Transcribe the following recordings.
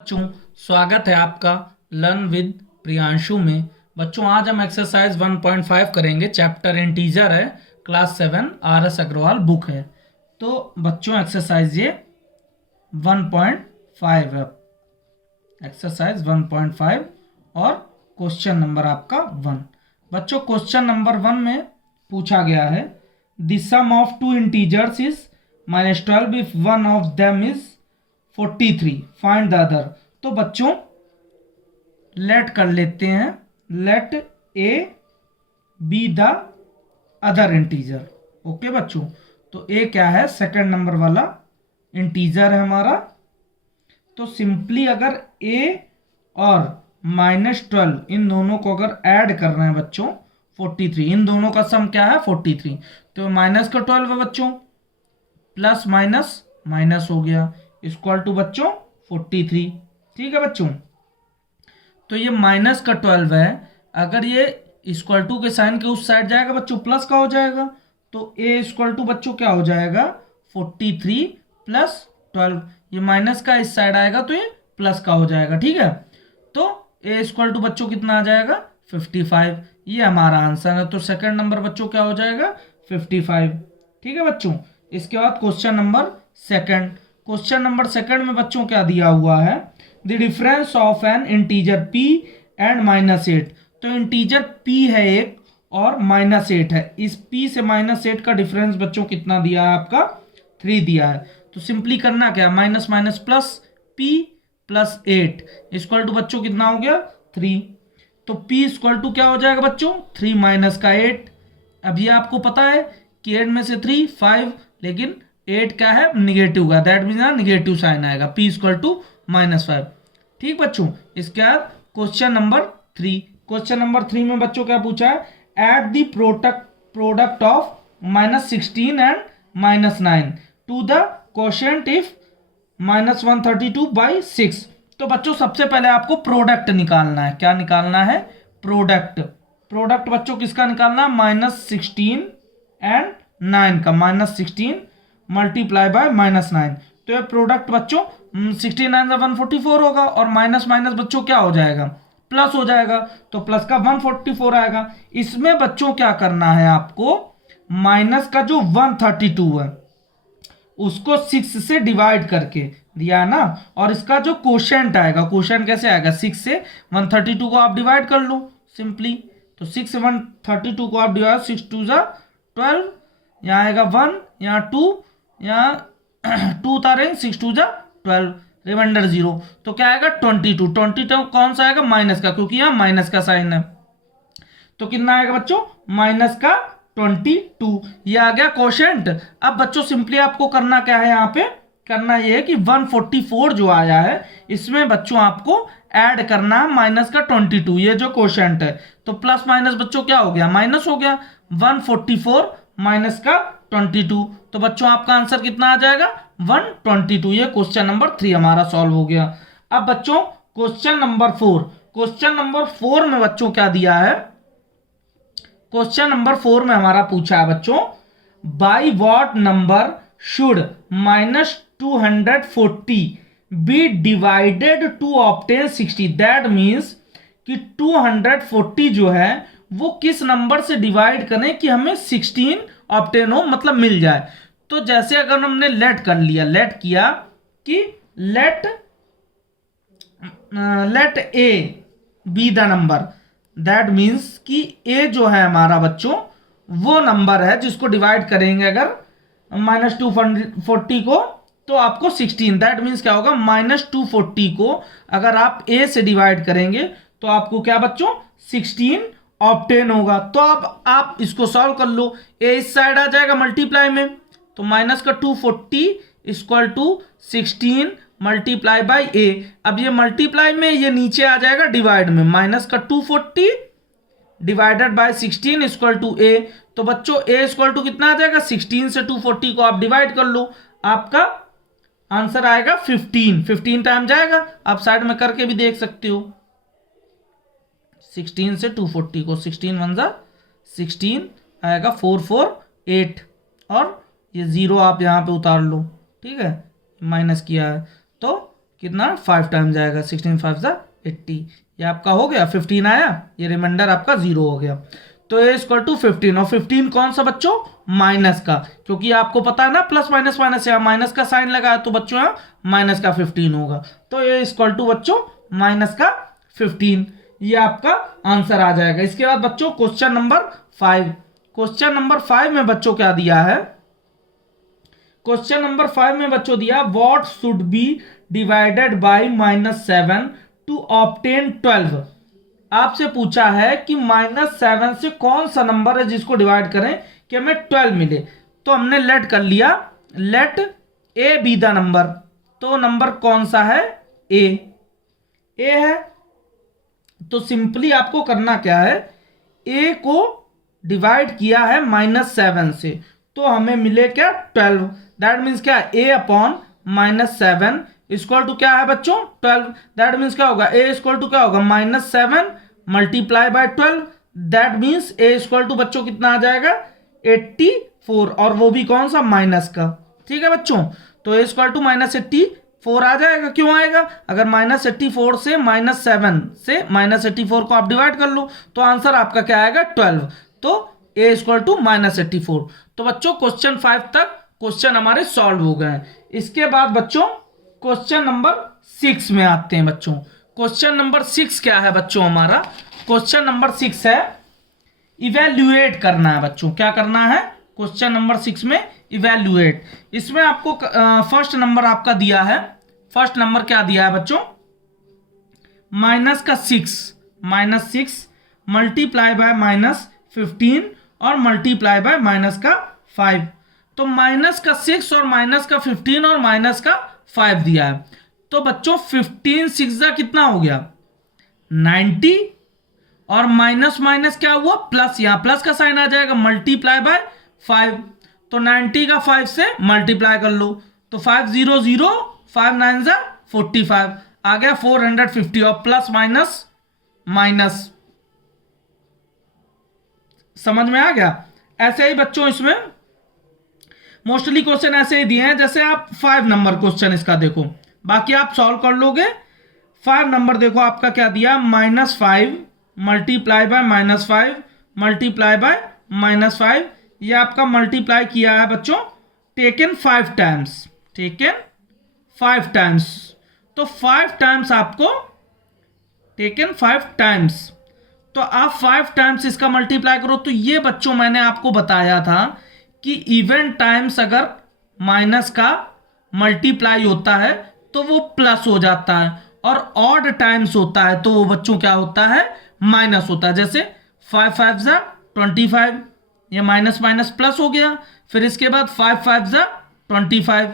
बच्चों, स्वागत है आपका लर्न विद प्रियांशु में। बच्चों, आज हम एक्सरसाइज 1.5 करेंगे। चैप्टर इंटीजर है, क्लास 7 RS अग्रवाल बुक है। तो बच्चों, एक्सरसाइज ये 1.5 है। एक्सरसाइज 1.5 और क्वेश्चन नंबर आपका 1। बच्चों, क्वेश्चन नंबर 1 में पूछा गया है the sum of two integers is -12 if one of them is 43, find the other. तो बच्चों, लेट कर लेते हैं, let A be the other integer. Okay बच्चों, तो ए क्या है? सेकंड नंबर वाला इंटीजर है हमारा। तो सिंपली अगर ए और -12 इन दोनों को अगर ऐड करना है बच्चों, 43, इन दोनों का सम क्या है? 43। तो माइनस का 12 है बच्चों, प्लस माइनस माइनस हो गया, इक्वल टू बच्चों 43। ठीक है बच्चों, तो ये माइनस का 12 है, अगर ये इक्वल टू के साइन के उस साइड जाएगा बच्चों प्लस का हो जाएगा। तो ए इक्वल टू बच्चों क्या हो जाएगा? 43 प्लस 12। ये माइनस का इस साइड आएगा तो ये प्लस का हो जाएगा। ठीक है, तो ए इक्वल टू बच्चों कितना आ जाएगा? 55। ये हमारा आंसर है। तो सेकंड नंबर बच्चों क्या हो जाएगा? 55। ठीक है बच्चों, इसके बाद question number second. Question number second में बच्चों क्या दिया हुआ है? The difference of N integer p and -8। तो इंटीजर p है एक और -8 है। इस p से -8 का डिफरेंस बच्चों कितना दिया है? आपका 3 दिया है। तो सिंपली करना क्या? Minus minus plus, p plus 8 equal to बच्चों कितना हो गया? 3। तो p इक्वल टू क्या हो जाएगा बच्चों? 3 माइनस का 8। अब ये आपको पता है कि 8 में से 3 5, लेकिन 8 क्या है? निगेटिव का, दैट मीन निगेटिव साइन आएगा, p इक्वल टू -5। ठीक बच्चों, इसके बाद क्वेश्चन नंबर 3। क्वेश्चन नंबर 3 में बच्चों क्या पूछा है? At the product of -16 and -9 to the quotient if -132/6। तो बच्चों, सबसे पहले आपको प्रोडक्ट निकालना है। क्या निकालना है? प्रोडक्ट। प्रोडक्ट बच्चों किसका निकालना है? -16 एंड 9 का, -16 मल्टीप्लाई बाय -9। तो ये प्रोडक्ट बच्चों 69 144 होगा, और माइनस माइनस बच्चों क्या हो जाएगा? प्लस हो जाएगा। तो प्लस का 144 आएगा। इसमें बच्चों क्या करना है आपको? माइनस का जो 132 है उसको 6 से डिवाइड करके दिया ना, और इसका जो क्वोशिएंट आएगा, क्वोशिएंट कैसे आएगा? 6 से 132 को आप डिवाइड कर लो सिंपली। तो 6 से 132 को आप डिवाइड, 6 2 जा 12, यहाँ आएगा 1, यहाँ 2, यहाँ 2 उतारेंगे, 6 2 जा 12, रिमाइंडर 0। तो क्या आएगा? 22। 22 कौन सा आएगा? माइनस का, क्योंकि यहाँ माइनस का साइन है। तो कितना आएगा बच्चों? माइनस का 22। ये आ गया क्वोशिएंट। अब बच्चों सिंपली आपको करना क्या है? यहाँ पे करना ये है कि 144 जो आया है इसमें बच्चों आपको ऐड करना है माइनस का 22, ये जो क्वोशिएंट है। तो प्लस माइनस बच्चों क्या हो गया? माइनस हो गया। 144 माइनस का 22, तो बच्चों आपका आंसर कितना आ जाएगा? 122। ये क्वेश्चन नंबर 3 हमारा सॉल्व हो गया। अब बच्चों क्वेश्चन नंबर 4। क्वेश्चन नंबर 4 में बच्चों क्या दिया है? क्वेश्चन नंबर 4 में हमारा पूछा है बच्चों, by what number should -240 be divided to obtain 60। That means कि 240 जो है वो किस नंबर से डिवाइड करें कि हमें 16 ऑब्टेन हो, मतलब मिल जाए। तो जैसे अगर हमने लेट कर लिया, लेट किया कि let A be the number, that means कि ए जो है हमारा बच्चों वो नंबर है जिसको डिवाइड करेंगे अगर -240 को, तो आपको 16, दैट मीन्स क्या होगा? -240 को अगर आप ए से डिवाइड करेंगे तो आपको क्या बच्चों? 16 ऑब्टेन होगा। तो अब आप इसको सॉल्व कर लो। ए इस साइड आ जाएगा मल्टीप्लाई में, तो माइनस का 240 इक्वल टू 16 मल्टीप्लाई बाई ए। अब ये मल्टीप्लाई में, ये नीचे आ जाएगा डिवाइड में, माइनस का 240 डिवाइडेड बाय 16 इक्वल टू ए। तो बच्चों ए इक्वल टू कितना आ जाएगा? 16 से 240 को आप डिवाइड कर लो, आपका आंसर आएगा 15। 15 टाइम जाएगा, आप साइड में करके भी देख सकते हो। 16 से 240 को 16 1 जा 16 आएगा, 448, और ये 0 आप यहाँ पे उतार लो। ठीक है, माइनस किया है तो कितना 5 टाइम जाएगा, 16 5 ज़ा 80, ये आपका हो गया 15 आया, ये रिमाइंडर आपका 0 हो गया। तो ए इक्वल टू 15, और 15 कौन सा बच्चों, माइनस का, क्योंकि आपको पता है ना प्लस माइनस माइनस, यहाँ माइनस का साइन लगा है तो बच्चों यहाँ माइनस का 15 होगा। तो ए इक्वल टू बच्चों माइनस का 15, ये आपका आंसर आ जाएगा। इसके बाद बच्चों क्वेश्चन नंबर 5, क्वेश्चन नंबर 5 में बच्चों क्या दिया है, क्वेश्चन नंबर 5 में बच्चों दिया what should be divided by -7 to obtain 12। आपसे पूछा है कि -7 से कौन सा नंबर है जिसको डिवाइड करें कि हमें 12 मिले। तो हमने लेट कर लिया, let A be the number, तो नंबर कौन सा है, ए है। तो सिंपली आपको करना क्या है, ए को डिवाइड किया है -7 से, तो हमें मिले क्या 12, दैट मीन्स क्या, ए अपॉन -7 इक्वल टू क्या है बच्चों 12, दैट मीन्स क्या होगा, ए इक्वल टू क्या होगा -7 multiply by 12, that means A equal to बच्चों कितना आ जाएगा 84, और वो भी कौन सा, माइनस का। ठीक है बच्चों, तो ए इक्वल टू -84 आ जाएगा। क्यों आएगा, अगर -84 से -7 से -84 को आप डिवाइड कर लो तो आंसर आपका क्या आएगा 12, तो ए इक्वल टू -84। तो बच्चों क्वेश्चन 5 तक क्वेश्चन हमारे सॉल्व हो गए हैं। इसके बाद बच्चों क्वेश्चन नंबर 6 में आते हैं बच्चों। क्वेश्चन नंबर 6 क्या है बच्चों, हमारा क्वेश्चन नंबर 6 है इवेल्युएट करना है बच्चों। क्या करना है क्वेश्चन नंबर 6 में, इवेल्युएट। इसमें आपको फर्स्ट नंबर आपका दिया है, फर्स्ट नंबर क्या दिया है बच्चों, -6 मल्टीप्लाई बाय -15 और मल्टीप्लाई बाय -5। तो -6 और -15 और -5 दिया है। तो बच्चों 15 6 कितना हो गया 90, और माइनस माइनस क्या हुआ प्लस, यहां प्लस का साइन आ जाएगा, मल्टीप्लाई बाय 5। तो 90 का 5 से मल्टीप्लाई कर लो, तो 5 0 0 5 9 जा 45 आ गया 450, और प्लस माइनस माइनस, समझ में आ गया। ऐसे ही बच्चों इसमें मोस्टली क्वेश्चन ऐसे ही दिए हैं, जैसे आप 5 नंबर क्वेश्चन इसका देखो, बाकी आप सॉल्व कर लोगे। 5 नंबर देखो आपका क्या दिया, -5 मल्टीप्लाई बाय -5 मल्टीप्लाई बाय -5, ये आपका मल्टीप्लाई किया है बच्चों टेकन 5 टाइम्स, टेकन 5 टाइम्स। तो 5 टाइम्स आपको टेकन 5 टाइम्स, तो आप 5 टाइम्स इसका मल्टीप्लाई करो। तो ये बच्चों मैंने आपको बताया था कि इवन टाइम्स अगर माइनस का मल्टीप्लाई होता है तो वो प्लस हो जाता है, और ऑड टाइम्स होता है तो वो बच्चों क्या होता है, माइनस होता है। जैसे 5 5 जा 25, ये माइनस माइनस प्लस हो गया। फिर इसके बाद 5 5 जा 25,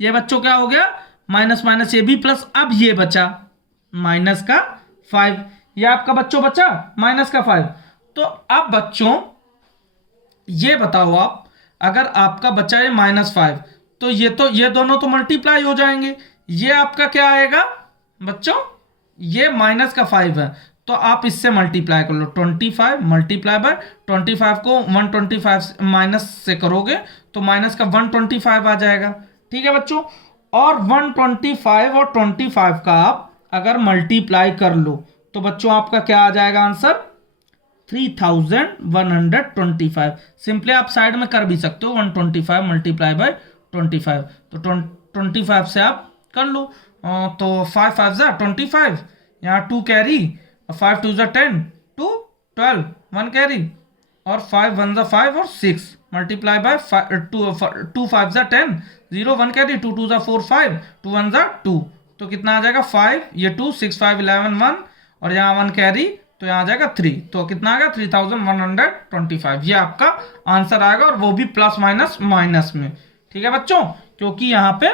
ये बच्चों क्या हो गया, माइनस माइनस ये भी प्लस, अब ये बचा माइनस का 5, ये आपका बच्चों बचा माइनस का 5। तो अब बच्चों ये बताओ आप, अगर आपका बचा है -5, तो ये दोनों तो मल्टीप्लाई हो जाएंगे, ये आपका क्या आएगा बच्चों, ये माइनस का 5 है, तो आप इससे मल्टीप्लाई कर लो 25 मल्टीप्लाई बाय 25 को 125 माइनस से करोगे तो माइनस का 125 आ जाएगा। ठीक है बच्चों, और 125 और 25 का आप अगर मल्टीप्लाई कर लो तो बच्चों आपका क्या आ जाएगा आंसर 3125। सिंपली आप साइड में कर भी सकते हो, 125 मल्टीप्लाई बाय 25, तो 25 से आप कर लो। तो 5 5 जा 25, यहाँ 2 कैरी, 5 2 जा 10 2 12 1 कैरी, और 5 1 जा 5 और 6 मल्टीप्लाई बाय 2 5 जा 10 0 1 कैरी, 2 2 जा 4 5 2 1 जा 2, तो कितना आ जाएगा 5, ये 2 6 5 11 1, और यहाँ 1 कैरी तो यहाँ आ जाएगा 3, तो कितना आ गया 3125, ये आपका आंसर आएगा, और वो भी प्लस माइनस माइनस में। ठीक है बच्चों, क्योंकि यहाँ पे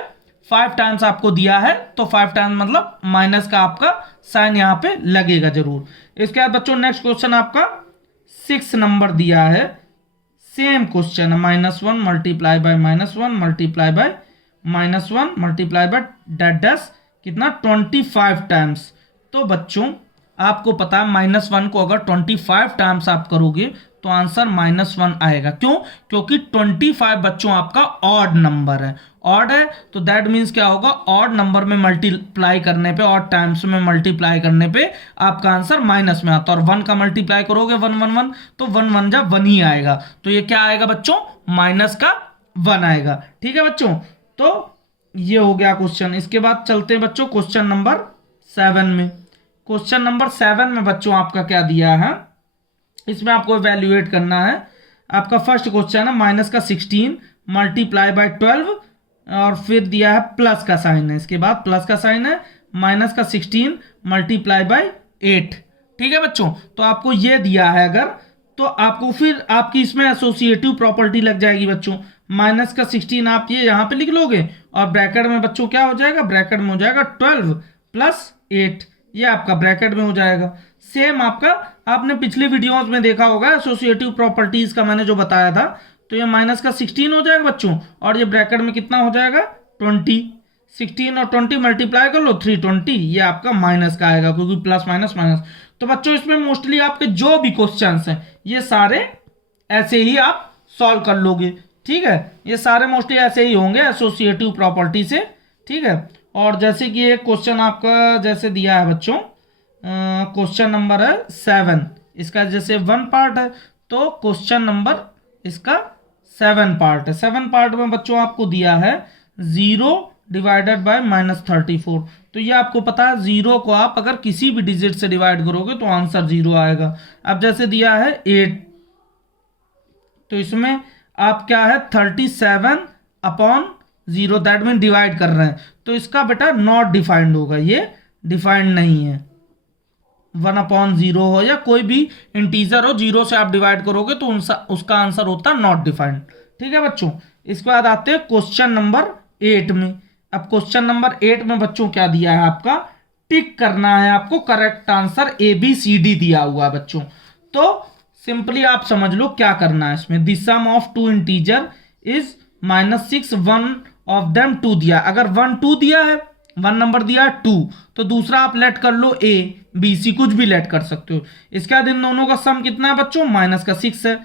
5 टाइम्स आपको दिया है तो 5 टाइम्स मतलब माइनस का आपका साइन यहाँ पे लगेगा जरूर। इसके बाद बच्चों नेक्स्ट क्वेश्चन आपका 6 नंबर दिया है, सेम क्वेश्चन है, -1 multiply by -1 multiply by -1 multiply by dash कितना 25 टाइम्स। तो बच्चों आपको पता है -1 को अगर 25 टाइम्स आप करोगे तो आंसर -1 आएगा। क्यों? क्योंकि 25 बच्चों आपका ऑड नंबर है। ऑड है तो दैट मीन्स क्या होगा, ऑड नंबर में मल्टीप्लाई करने पे, ऑड टाइम्स में मल्टीप्लाई करने पे आपका आंसर माइनस में आता है। और 1 का मल्टीप्लाई करोगे 1 1 1 तो 1 1 जा 1 ही आएगा। तो ये क्या आएगा बच्चों, -1 आएगा। ठीक है बच्चों, तो ये हो गया क्वेश्चन। इसके बाद चलते हैं बच्चों क्वेश्चन नंबर 7 में। क्वेश्चन नंबर 7 में बच्चों आपका क्या दिया है, इसमें आपको इवेल्युएट करना है। आपका फर्स्ट क्वेश्चन है -16 मल्टीप्लाई बाय 12 और फिर दिया है प्लस का साइन है, इसके बाद प्लस का साइन है, -16 मल्टीप्लाई बाय 8। ठीक है बच्चों, तो आपको ये दिया है अगर, तो आपको फिर आपकी इसमें एसोसिएटिव प्रॉपर्टी लग जाएगी बच्चों। -16 आप ये यहाँ पे लिख लोगे और ब्रैकेट में बच्चों क्या हो जाएगा, ब्रैकेट में हो जाएगा 12 + 8, ये आपका ब्रैकेट में हो जाएगा। सेम आपका आपने पिछले वीडियोस में देखा होगा एसोसिएटिव प्रॉपर्टीज का मैंने जो बताया था, तो ये -16 हो जाएगा बच्चों और ये ब्रैकेट में कितना हो जाएगा 20। 16 और 20 मल्टीप्लाई कर लो 320, ये आपका माइनस का आएगा क्योंकि प्लस माइनस माइनस। तो बच्चों इसमें मोस्टली आपके जो भी क्वेश्चंस हैं ये सारे ऐसे ही आप सॉल्व कर लोगे। ठीक है, ये सारे मोस्टली ऐसे ही होंगे एसोसिएटिव प्रॉपर्टी से। ठीक है, और जैसे कि एक क्वेश्चन आपका जैसे दिया है बच्चों, क्वेश्चन नंबर है 7, इसका जैसे 1 पार्ट है तो क्वेश्चन नंबर इसका 7 पार्ट है। 7 पार्ट में बच्चों आपको दिया है 0 डिवाइडेड बाय -34। तो ये आपको पता है 0 को आप अगर किसी भी डिजिट से डिवाइड करोगे तो आंसर 0 आएगा। अब जैसे दिया है 8, तो इसमें आप क्या है 37/0, दैट मीन डिवाइड कर रहे हैं, तो इसका बेटा नॉट डिफाइंड होगा, ये डिफाइंड नहीं है। 1/0 हो या कोई भी इंटीजर हो, 0 से आप डिवाइड करोगे तो उसका आंसर होता है नॉट डिफाइंड। ठीक है बच्चों, इसके बाद आते हैं क्वेश्चन नंबर 8 में। अब क्वेश्चन नंबर 8 में बच्चों क्या दिया है आपका, टिक करना है आपको करेक्ट आंसर ABCD दिया हुआ है बच्चों। तो सिंपली आप समझ लो क्या करना है इसमें। The sum of 2 integer is -6, 1 of them 2 दिया। अगर 1 2 दिया है, 1 नंबर दिया 2, तो दूसरा आप लेट कर लो A B C, कुछ भी लेट कर सकते हो। इसके बाद इन दोनों का सम कितना है बच्चों, -6 है,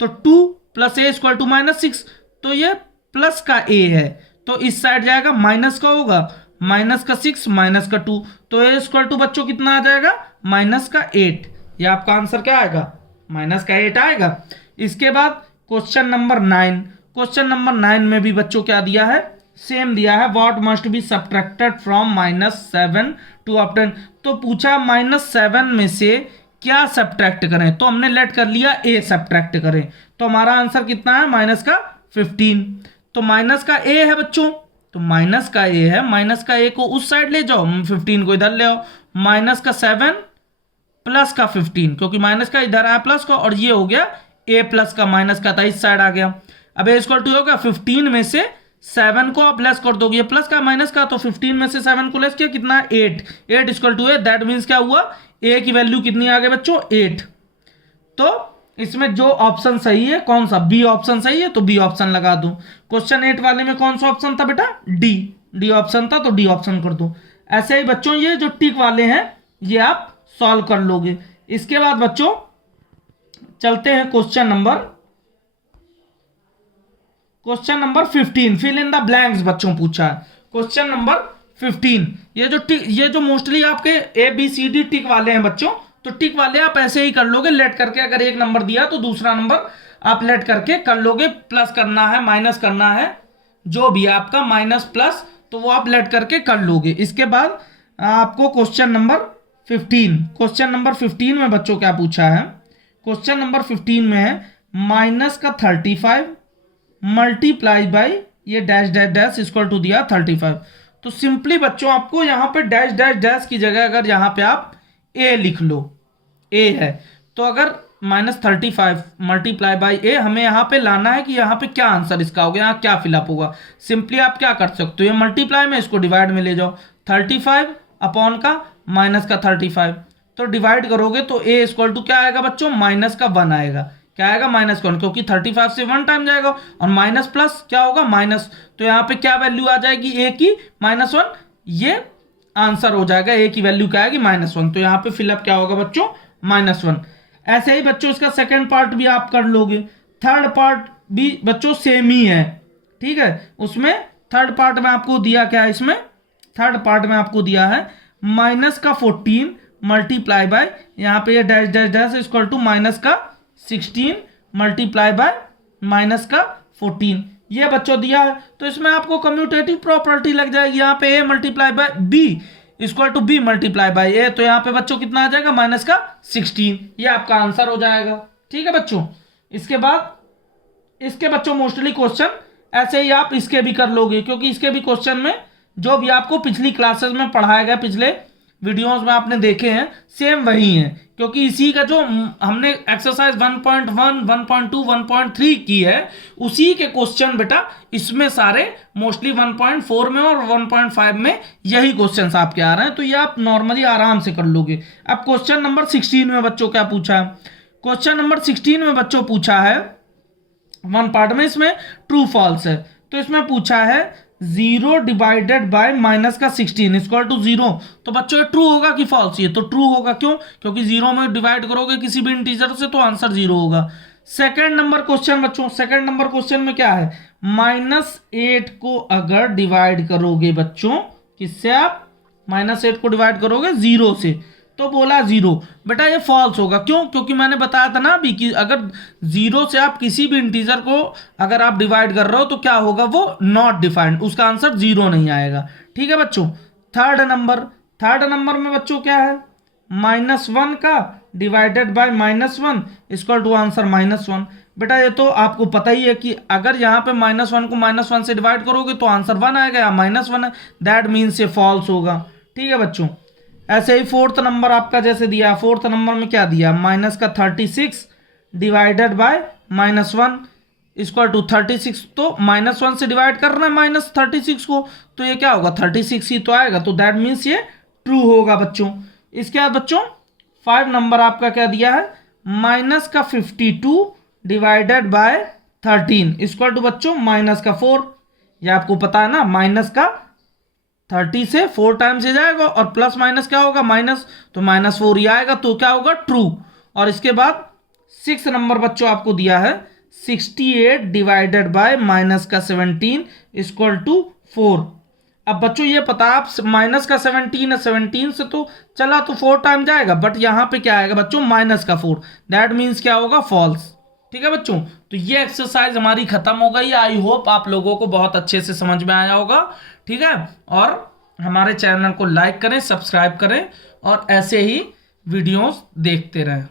तो 2 + A = -6, तो ये प्लस का A है, तो इस साइड जाएगा माइनस का होगा, -6 -2, तो A = बच्चों कितना आ जाएगा, -8। ये आपका आंसर क्या आएगा, -8 आएगा। इसके बाद क्वेश्चन नंबर 9, क्वेश्चन नंबर 9 में भी बच्चों क्या दिया है, सेम दिया है, what must be subtracted from -7 to obtain. तो पूछा -7 में से क्या सब्ट्रैक्ट करें, तो हमने लेट कर लिया A सब्ट्रैक्ट करें, तो हमारा आंसर कितना है -15। तो माइनस का A है बच्चों, तो माइनस का A है, माइनस का A को उस साइड ले जाओ, 15 को इधर ले आओ, -7 प्लस का 15, क्योंकि माइनस का इधर आया प्लस का, और ये हो गया A प्लस का माइनस का था इस साइड आ गया। अब A = हो गया 15 में से 7 को आप लेस कर दोगे, ये प्लस का माइनस का, तो 15 में से 7 को लेस किया कितना 8 = 8, दैट मीन्स क्या हुआ, A की वैल्यू कितनी आ गई बच्चों 8। तो इसमें जो ऑप्शन सही है कौन सा, बी ऑप्शन सही है, तो बी ऑप्शन लगा दो। क्वेश्चन 8 वाले में कौन सा ऑप्शन था बेटा, डी ऑप्शन था, तो डी ऑप्शन कर दो। ऐसे ही बच्चों ये जो टिक वाले हैं ये आप सॉल्व कर लोगे। इसके बाद बच्चों चलते हैं question number 15, fill in the blanks बच्चों पूछा है। क्वेश्चन नंबर 15, ये जो मोस्टली आपके ABCD टिक वाले हैं बच्चों, तो टिक वाले आप ऐसे ही कर लोगे लेट करके, अगर एक नंबर दिया तो दूसरा नंबर आप लेट करके कर लोगे, प्लस करना है माइनस करना है, जो भी आपका माइनस प्लस, तो वो आप लेट करके कर लोगे। इसके बाद आपको क्वेश्चन नंबर 15 में बच्चों क्या पूछा है, क्वेश्चन नंबर 15 में है -35 मल्टीप्लाई बाई ये dash dash dash equal to दिया 35। तो सिंपली बच्चों आपको यहाँ पे डैश डैश डैश की जगह अगर यहाँ पे आप A लिख लो, A है, तो अगर -35 मल्टीप्लाई बाई A, हमें यहाँ पे लाना है कि यहाँ पे क्या आंसर इसका होगा, यहाँ क्या फिलअप होगा। सिंपली आप क्या कर सकते हो, ये मल्टीप्लाई में इसको डिवाइड में ले जाओ, 35 अपॉन का माइनस का 35, तो डिवाइड करोगे तो A = क्या आएगा बच्चों, -1 आएगा। क्या आएगा, -1, क्योंकि 35 से 1 टाइम जाएगा, और माइनस प्लस क्या होगा माइनस, तो यहाँ पे क्या वैल्यू आ जाएगी A की, -1। ये आंसर हो जाएगा, ए की वैल्यू क्या आएगी -1, तो यहाँ पे फिलअप क्या होगा बच्चों -1। ऐसे ही बच्चों इसका सेकेंड पार्ट भी आप कर लोगे, थर्ड पार्ट भी बच्चों सेम ही है, ठीक है। उसमें थर्ड पार्ट में आपको दिया क्या है, इसमें थर्ड पार्ट में आपको दिया है -14 मल्टीप्लाई बाय, यहाँ पे ये dash dash dash equal to -16 multiply by -14, ये बच्चों दिया है। तो इसमें आपको कम्यूटेटिव प्रॉपर्टी लग जाएगी, यहाँ पे a multiply by b equal to b multiply by a, तो यहाँ पे बच्चों कितना आ जाएगा -16, ये आपका आंसर हो जाएगा, ठीक है बच्चों। इसके बाद इसके बच्चों मोस्टली क्वेश्चन ऐसे ही आप इसके भी कर लोगे, क्योंकि इसके भी क्वेश्चन में जो भी आपको पिछली क्लासेस में पढ़ाया गया, पिछले वीडियोस में आपने देखे हैं, सेम वही है, क्योंकि इसी का जो हमने एक्सरसाइज 1.1, 1.2, 1.3 की है, उसी के क्वेश्चन बेटा इसमें सारे मोस्टली 1.4 में और 1.5 में यही क्वेश्चंस आपके आ रहे हैं, तो ये आप नॉर्मली आराम से कर लोगे। अब क्वेश्चन नंबर 16 में बच्चों क्या पूछा है, क्वेश्चन नंबर 16 में बच्चों पूछा है वन पार्ट में, इसमें ट्रू फॉल्स है, तो इसमें पूछा है 0 डिवाइडेड बाय -16 इक्वल टू 0, तो बच्चों ये ट्रू होगा कि फॉल्स, ये तो ट्रू होगा, क्यों, क्योंकि 0 में डिवाइड करोगे किसी भी इंटीजर से तो आंसर 0 होगा। सेकंड नंबर क्वेश्चन बच्चों, सेकंड नंबर क्वेश्चन में क्या है, -8 को अगर डिवाइड करोगे बच्चों, किससे आप -8 को डिवाइड करोगे 0 से, तो बोला 0, बेटा ये फॉल्स होगा, क्यों, क्योंकि मैंने बताया था ना अभी कि अगर 0 से आप किसी भी इंटीजर को अगर आप डिवाइड कर रहे हो तो क्या होगा, वो नॉट डिफाइंड, उसका आंसर 0 नहीं आएगा, ठीक है बच्चों। थर्ड नंबर में बच्चों क्या है, -1 का divided by -1 equal to answer -1, बेटा ये तो आपको पता ही है कि अगर यहाँ पे -1 को -1 से डिवाइड करोगे तो आंसर 1 आएगा, या -1 है, दैट मीन्स ये फॉल्स होगा, ठीक है बच्चों। ऐसे ही फोर्थ नंबर आपका जैसे दिया, फोर्थ नंबर में क्या दिया, -36 डिवाइडेड बाय -1 इक्वल टू 36, तो -1 से डिवाइड करना है -36 को, तो ये क्या होगा 36 ही तो आएगा, तो दैट मीन्स ये ट्रू होगा बच्चों। इसके बाद बच्चों 5 नंबर आपका क्या दिया है, -52 डिवाइडेड बाय 13 इक्वल टू बच्चों -4, ये आपको पता है ना, -30 से 4 टाइम्स से जाएगा और प्लस माइनस क्या होगा माइनस, तो -4 ही आएगा, तो क्या होगा ट्रू। और इसके बाद 6 नंबर बच्चों आपको दिया है 68 डिवाइडेड बाय -17 इक्वल टू 4। अब बच्चों ये पता आप -17 है, 17 से तो चला तो 4 टाइम जाएगा, बट यहाँ पे क्या आएगा बच्चों -4, दैट मीन्स क्या होगा फॉल्स, ठीक है बच्चों। तो ये एक्सरसाइज हमारी खत्म हो गई, आई होप आप लोगों को बहुत अच्छे से समझ में आया होगा, ठीक है। और हमारे चैनल को लाइक करें, सब्सक्राइब करें और ऐसे ही वीडियोस देखते रहें।